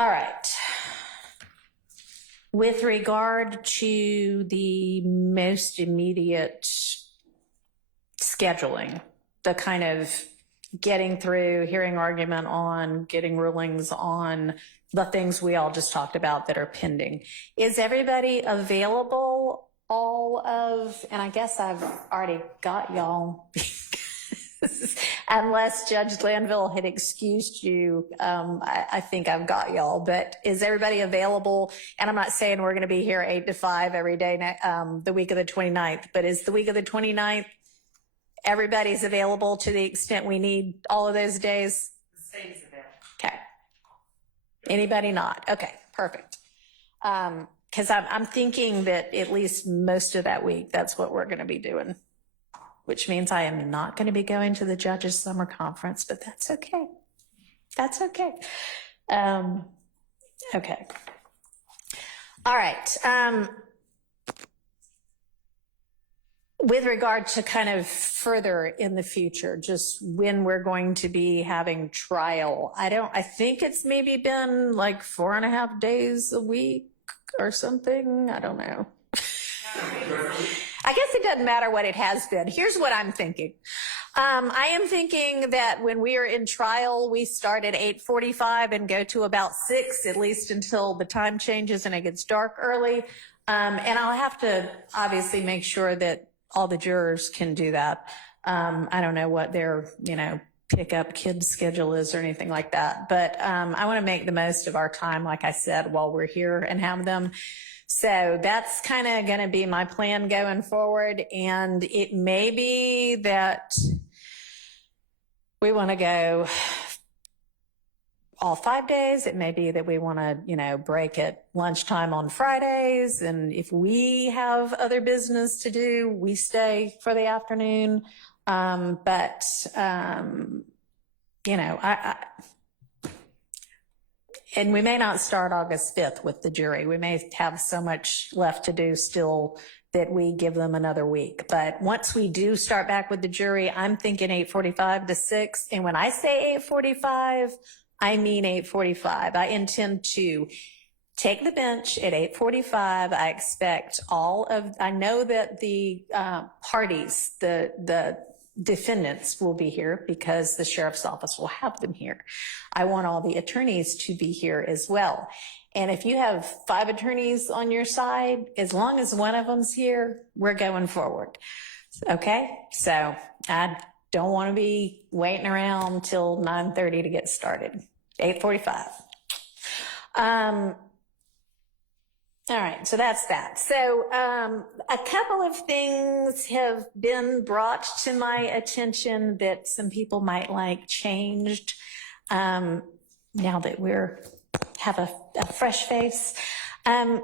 All right. With regard to the most immediate scheduling, the kind of getting through, hearing argument on, getting rulings on the things we all just talked about that are pending. Is everybody available and I guess I've already got y'all, unless Judge Glanville had excused you, I think I've got y'all, but is everybody available? And I'm not saying we're going to be here 8 to 5 every day, the week of the 29th, but is the week of the 29th, everybody's available to the extent we need all of those days? The same is available. Okay. Anybody not? Okay, perfect. Because I'm thinking that at least most of that week, that's what we're going to be doing, which means I am not going to be going to the judges' summer conference, but that's okay. That's okay. Okay. All right. With regard to kind of further in the future, just when we're going to be having trial, I think it's maybe been like 4.5 days a week or something. I don't know. I guess it doesn't matter what it has been. Here's what I'm thinking. I am thinking that when we are in trial, we start at 8:45 and go to about 6, at least until the time changes and it gets dark early. And I'll have to obviously make sure that all the jurors can do that. I don't know what their, pick up kids schedule is or anything like that. But I want to make the most of our time, like I said, while we're here and have them. So that's kind of going to be my plan going forward. And it may be that we want to go all 5 days. It may be that we want to, break at lunchtime on Fridays. And if we have other business to do, we stay for the afternoon. And we may not start August 5th with the jury. We may have so much left to do still that we give them another week. But once we do start back with the jury, I'm thinking 8:45 to 6. And when I say 8:45, I mean 8:45. I intend to take the bench at 8:45. I expect I know that the parties, the defendants will be here because the sheriff's office will have them here. I want all the attorneys to be here as well. And if you have 5 attorneys on your side, as long as one of them's here, we're going forward. Okay? So I don't want to be waiting around till 9:30 to get started. 8:45. All right, so that's that. So a couple of things have been brought to my attention that some people might like changed now that have a fresh face. And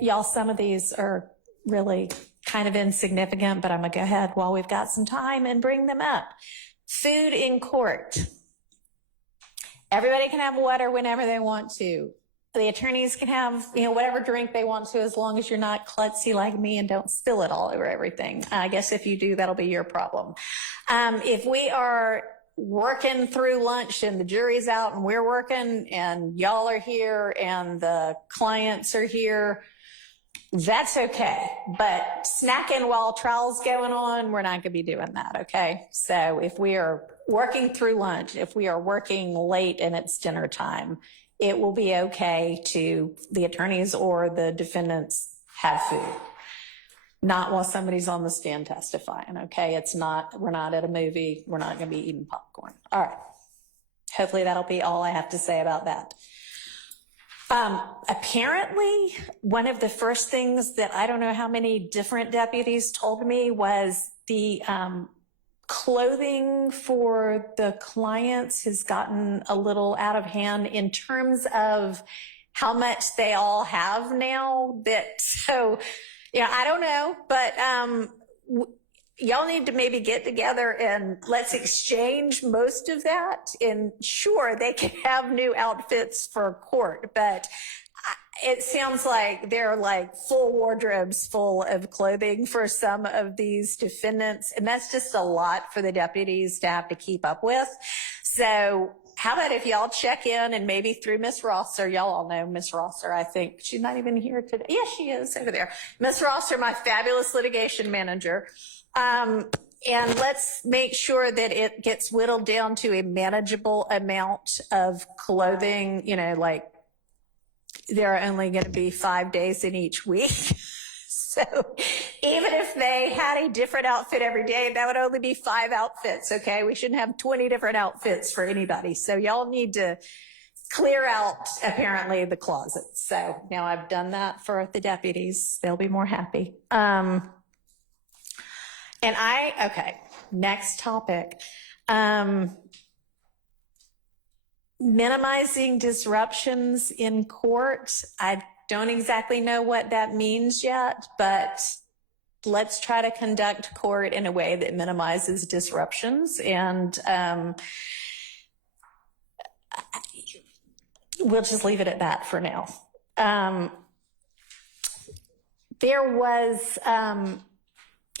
y'all, some of these are really kind of insignificant, but I'm gonna go ahead while we've got some time and bring them up. Food in court. Everybody can have water whenever they want to. The attorneys can have, whatever drink they want to, as long as you're not klutzy like me and don't spill it all over everything. I guess if you do, that'll be your problem. If we are working through lunch and the jury's out and we're working and y'all are here and the clients are here, that's okay. But snacking while trial's going on, we're not going to be doing that, okay? So if we are working through lunch, if we are working late and it's dinner time, it will be okay to the attorneys or the defendants have food. Not while somebody's on the stand testifying, okay? We're not at a movie. We're not going to be eating popcorn. All right. Hopefully that'll be all I have to say about that. Apparently, one of the first things that I don't know how many different deputies told me was the clothing for the clients has gotten a little out of hand in terms of how much they all have now. I don't know, but y'all need to maybe get together and let's exchange most of that. And sure, they can have new outfits for court, but it sounds like they're like full wardrobes full of clothing for some of these defendants. And that's just a lot for the deputies to have to keep up with. So how about if y'all check in and maybe through Miss Rosser, y'all all know Miss Rosser, I think. She's not even here today. Yes, she is over there. Miss Rosser, my fabulous litigation manager. And let's make sure that it gets whittled down to a manageable amount of clothing, you know, like there are only going to be 5 days in each week. So even if they had a different outfit every day, that would only be 5 outfits, okay? We shouldn't have 20 different outfits for anybody. So y'all need to clear out, apparently, the closet. So now I've done that for the deputies. They'll be more happy. Okay, next topic. Minimizing disruptions in court. I don't exactly know what that means yet, but let's try to conduct court in a way that minimizes disruptions. And we'll just leave it at that for now. There was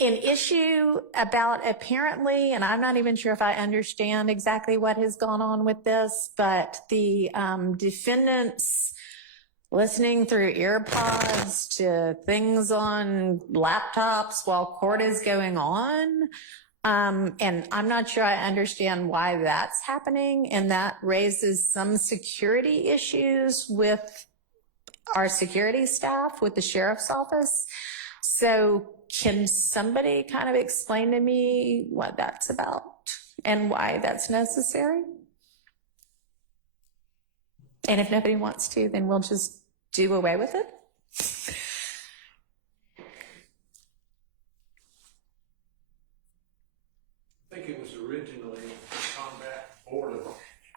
an issue about apparently, and I'm not even sure if I understand exactly what has gone on with this, but the defendants listening through earpods to things on laptops while court is going on. And I'm not sure I understand why that's happening. And that raises some security issues with our security staff, with the sheriff's office. So can somebody kind of explain to me what that's about and why that's necessary? And if nobody wants to, then we'll just do away with it. I think it was originally combat boredom.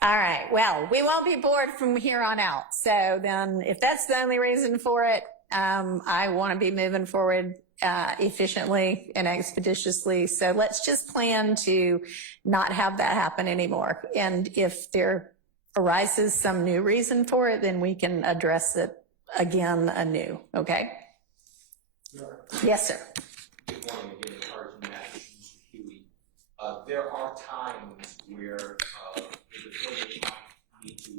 All right. Well, we won't be bored from here on out. So then if that's the only reason for it, I want to be moving forward efficiently and expeditiously. So let's just plan to not have that happen anymore. And if there arises some new reason for it, then we can address it again anew. Okay? Sure. Yes, sir. Good morning again, Sergeant Matthews, Mr. Huey. There are times where the defendant might need to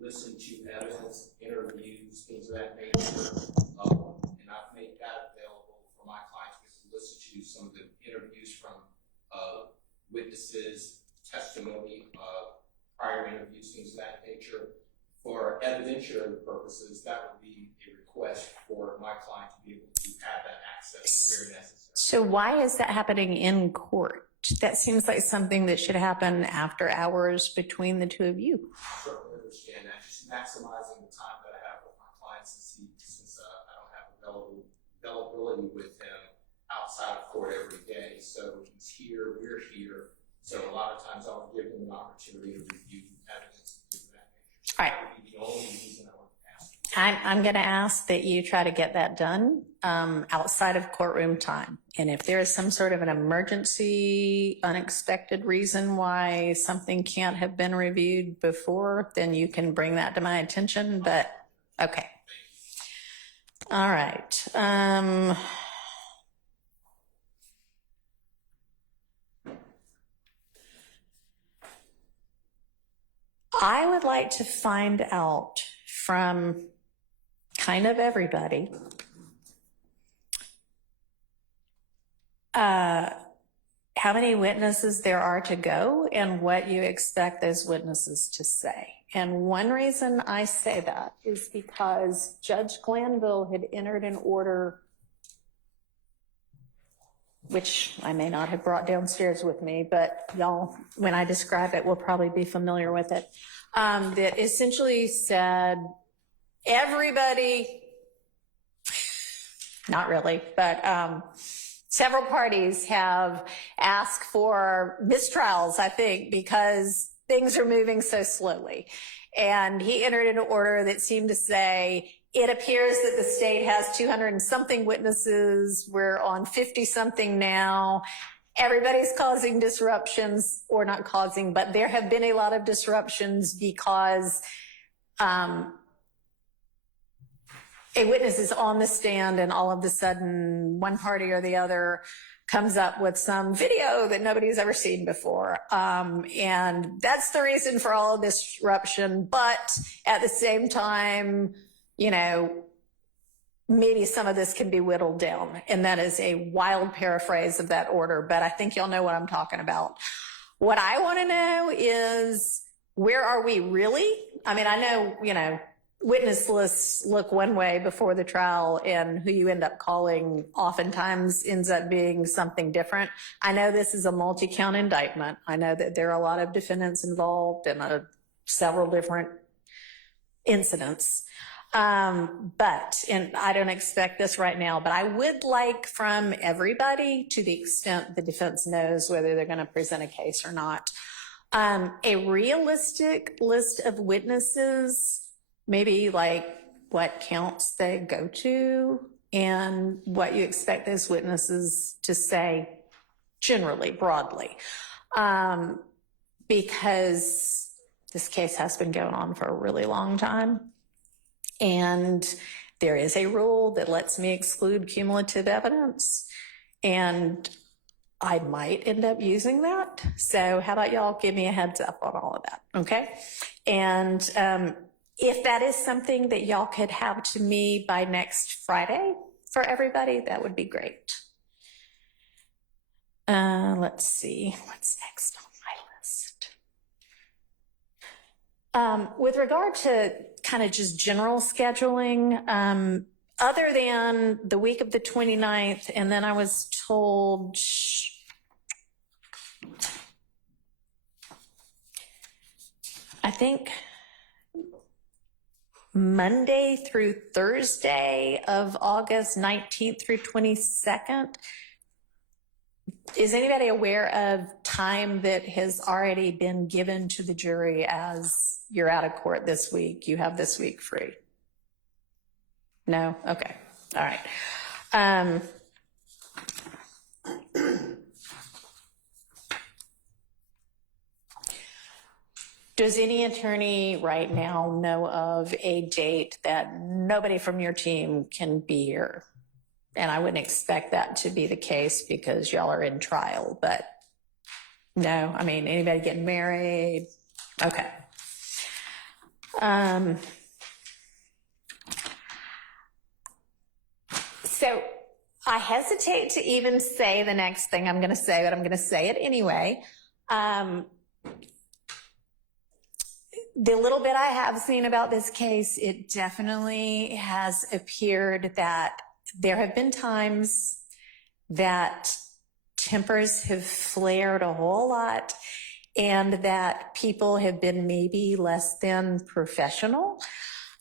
listen to evidence, interviews, things of that nature, and I've made that available for my clients to listen to some of the interviews from witnesses, testimony, prior interviews, things of that nature. For evidentiary purposes, that would be a request for my client to be able to have that access where necessary. So why is that happening in court? That seems like something that should happen after hours between the two of you. I certainly understand that. Just maximizing the time that I have with my clients since I don't have availability with him outside of court every day. So he's here, we're here. So a lot of times I'll give him an opportunity to review evidence and things of that nature. All right. That would be the only reason I would ask. I'm going to ask that you try to get that done outside of courtroom time. And if there is some sort of an emergency, unexpected reason why something can't have been reviewed before, then you can bring that to my attention. But okay. All right. I would like to find out from kind of everybody how many witnesses there are to go and what you expect those witnesses to say. And one reason I say that is because Judge Glanville had entered an order, which I may not have brought downstairs with me, but y'all, when I describe it, will probably be familiar with it, that essentially said everybody, not really, but several parties have asked for mistrials, I think, because things are moving so slowly. And he entered an order that seemed to say, it appears that the state has 200 and something witnesses. We're on 50 something now. Everybody's causing disruptions, or not causing, but there have been a lot of disruptions because a witness is on the stand and all of a sudden one party or the other comes up with some video that nobody's ever seen before. And that's the reason for all of this disruption. But at the same time, you know, maybe some of this can be whittled down. And that is a wild paraphrase of that order, but I think y'all know what I'm talking about. What I want to know is, where are we really? I mean, I know, you know, witness lists look one way before the trial, and who you end up calling oftentimes ends up being something different. I know this is a multi-count indictment. I know that there are a lot of defendants involved in several different incidents. And I don't expect this right now, but I would like from everybody, to the extent the defense knows whether they're going to present a case or not, a realistic list of witnesses, maybe like what counts they go to and what you expect those witnesses to say generally, broadly. Because this case has been going on for a really long time. And there is a rule that lets me exclude cumulative evidence. And I might end up using that. So how about y'all give me a heads up on all of that, okay? And if that is something that y'all could have to me by next Friday for everybody, that would be great. Let's see, what's next on my list? With regard to kind of just general scheduling, other than the week of the 29th, and then I was told, I think Monday through Thursday of August 19th through 22nd. Is anybody aware of time that has already been given to the jury as you're out of court this week? You have this week free? No? Okay. All right. Does any attorney right now know of a date that nobody from your team can be here? And I wouldn't expect that to be the case because y'all are in trial, but no, I mean, anybody getting married? Okay. So I hesitate to even say the next thing I'm going to say, but I'm going to say it anyway. The little bit I have seen about this case, it definitely has appeared that there have been times that tempers have flared a whole lot and that people have been maybe less than professional.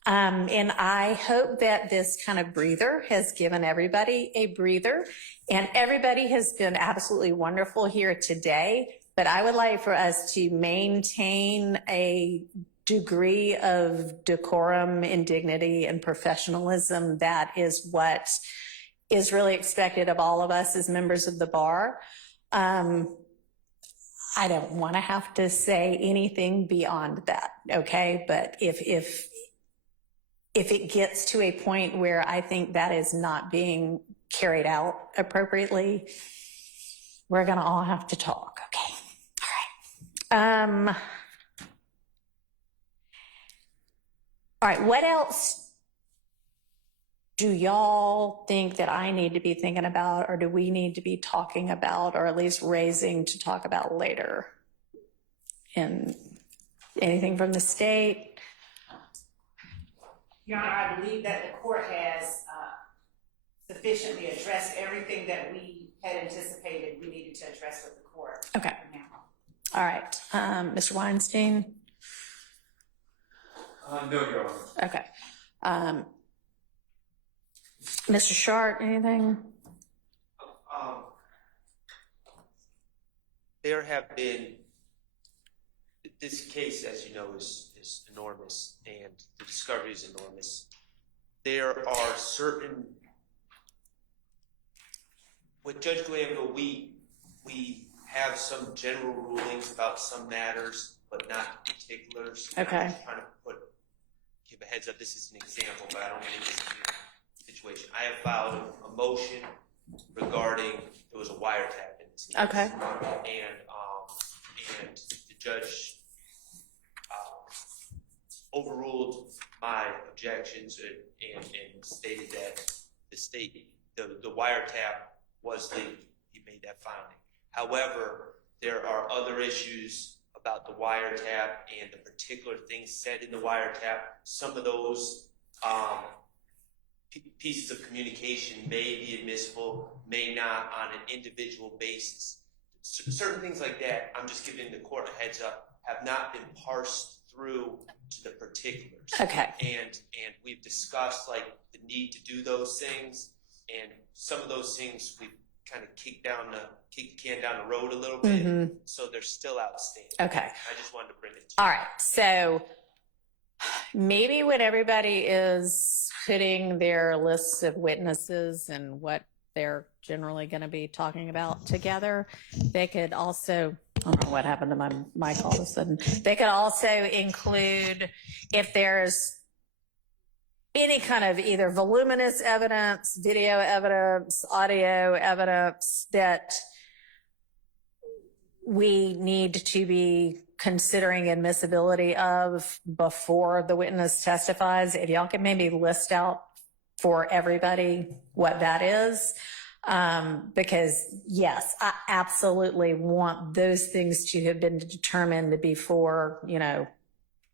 And I hope that this kind of breather has given everybody a breather, and everybody has been absolutely wonderful here today. But I would like for us to maintain a degree of decorum and dignity and professionalism. That is what is really expected of all of us as members of the bar. I don't want to have to say anything beyond that, okay? But if it gets to a point where I think that is not being carried out appropriately, we're going to all have to talk, okay? All right, what else do y'all think that I need to be thinking about, or do we need to be talking about, or at least raising to talk about later? And anything from the state? Your Honor, I believe that the court has sufficiently addressed everything that we had anticipated we needed to address with the court. Okay. All right. Mr. Weinstein? No, Your Honor. Okay. Mr. Shart, anything? There have been, this case, as you know, is enormous, and the discovery is enormous. There are certain, with Judge Glanville, we have some general rulings about some matters, but not particulars. Okay. I'm trying to give a heads up. This is an example, but I don't think this is a situation. I have filed a motion regarding, it was a wiretap in this case. Okay. And the judge overruled my objections and stated that the wiretap was legal. He made that finding. However, there are other issues about the wiretap and the particular things said in the wiretap. Some of those pieces of communication may be admissible, may not on an individual basis. Certain things like that, I'm just giving the court a heads up, have not been parsed through to the particulars. Okay. And we've discussed like the need to do those things, and some of those things we've kind of kicked the can down the road a little bit, so they're still outstanding. Okay. I just wanted to bring it to you. All right. So maybe when everybody is putting their lists of witnesses and what they're generally going to be talking about together, they could also, I don't know what happened to my mic all of a sudden. They could also include if there's any kind of either voluminous evidence, video evidence, audio evidence that we need to be considering admissibility of before the witness testifies. If y'all can maybe list out for everybody what that is. Because yes, I absolutely want those things to have been determined before,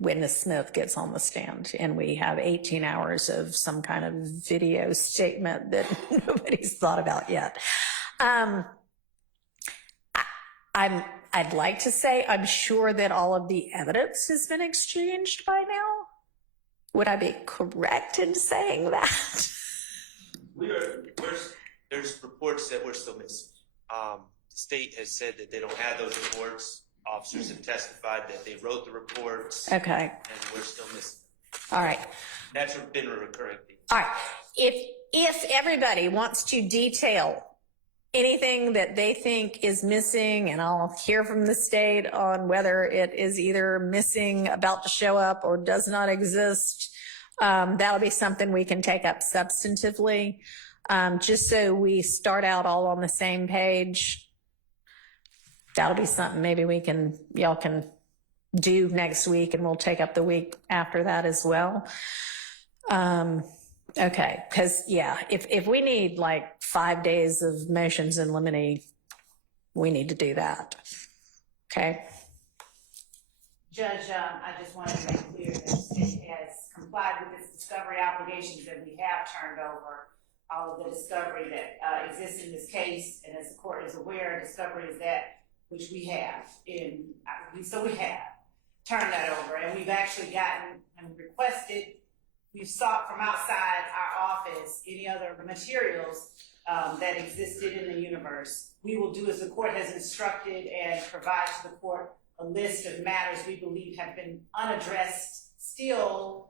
witness Smith gets on the stand and we have 18 hours of some kind of video statement that nobody's thought about yet. I'd like to say I'm sure that all of the evidence has been exchanged by now. Would I be correct in saying that? There's reports that we're still missing. The state has said that they don't have those reports. Officers have testified that they wrote the reports. Okay. And we're still missing. All right. That's been a recurring theme. All right. If everybody wants to detail anything that they think is missing, and I'll hear from the state on whether it is either missing, about to show up, or does not exist, that'll be something we can take up substantively. Just so we start out all on the same page. That'll be something maybe y'all can do next week, and we'll take up the week after that as well. Okay, because if we need like 5 days of motions in limine, we need to do that. Okay. Judge, I just wanted to make clear that the state has complied with its discovery obligations, and we have turned over all of the discovery that exists in this case. And as the court is aware, discovery is that which we have so we have turned that over, and we've actually gotten and requested, we've sought from outside our office any other materials that existed in the universe. We will do as the court has instructed and provide to the court a list of matters we believe have been unaddressed still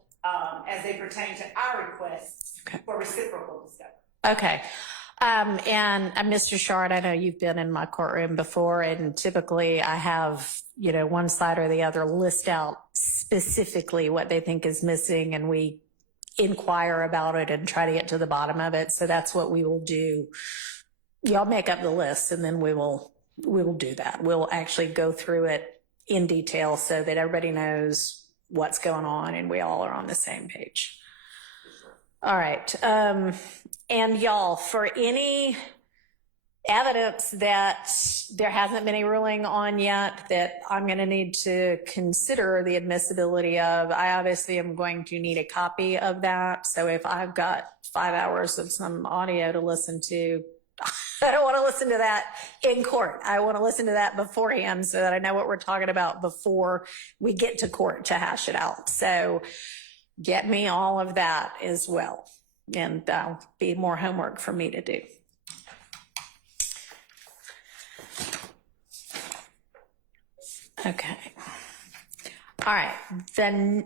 as they pertain to our requests for reciprocal discovery. Okay. And Mr. Shard, I know you've been in my courtroom before, and typically I have, one side or the other list out specifically what they think is missing, and we inquire about it and try to get to the bottom of it. So that's what we will do. Y'all make up the list, and then we will do that. We'll actually go through it in detail so that everybody knows what's going on and we all are on the same page. All right. And y'all, for any evidence that there hasn't been a ruling on yet that I'm going to need to consider the admissibility of, I obviously am going to need a copy of that. So if I've got 5 hours of some audio to listen to, I don't want to listen to that in court. I want to listen to that beforehand so that I know what we're talking about before we get to court to hash it out. So get me all of that as well. And that'll be more homework for me to do. Okay. All right. Then,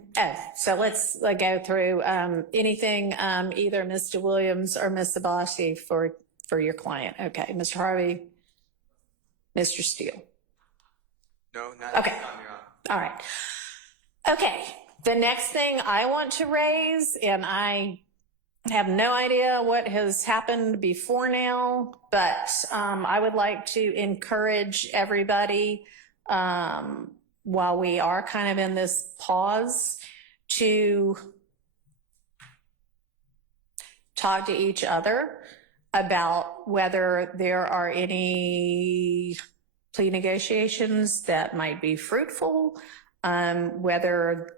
so let's go through anything, either Mr. Williams or Ms. Sabashi for your client. Okay. Mr. Harvey, Mr. Steele. No, not okay. this time, Your Honor. All right. Okay. The next thing I want to raise, and I have no idea what has happened before now, but I would like to encourage everybody, while we are kind of in this pause, to talk to each other about whether there are any plea negotiations that might be fruitful, whether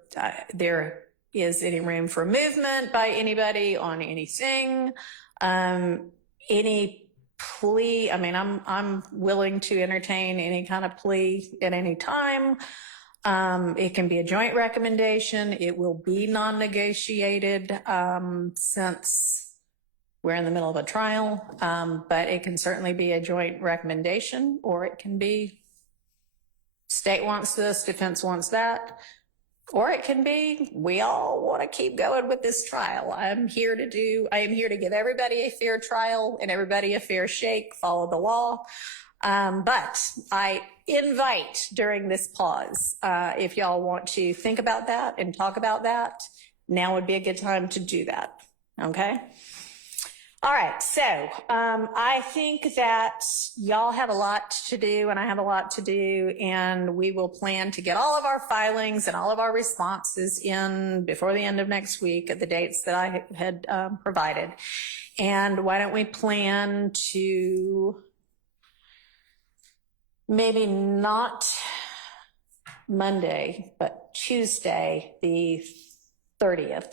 there is any room for movement by anybody on anything, any plea. I mean, I'm willing to entertain any kind of plea at any time. It can be a joint recommendation. It will be non-negotiated, since we're in the middle of a trial, but it can certainly be a joint recommendation, or it can be state wants this, defense wants that, or it can be we all want to keep going with this trial. I am here to give everybody a fair trial and everybody a fair shake, follow the law. But I invite during this pause, if y'all want to think about that and talk about that, now would be a good time to do that. Okay. All right, so I think that y'all have a lot to do and I have a lot to do, and we will plan to get all of our filings and all of our responses in before the end of next week at the dates that I had provided. And why don't we plan to maybe not Monday, but Tuesday, the 30th.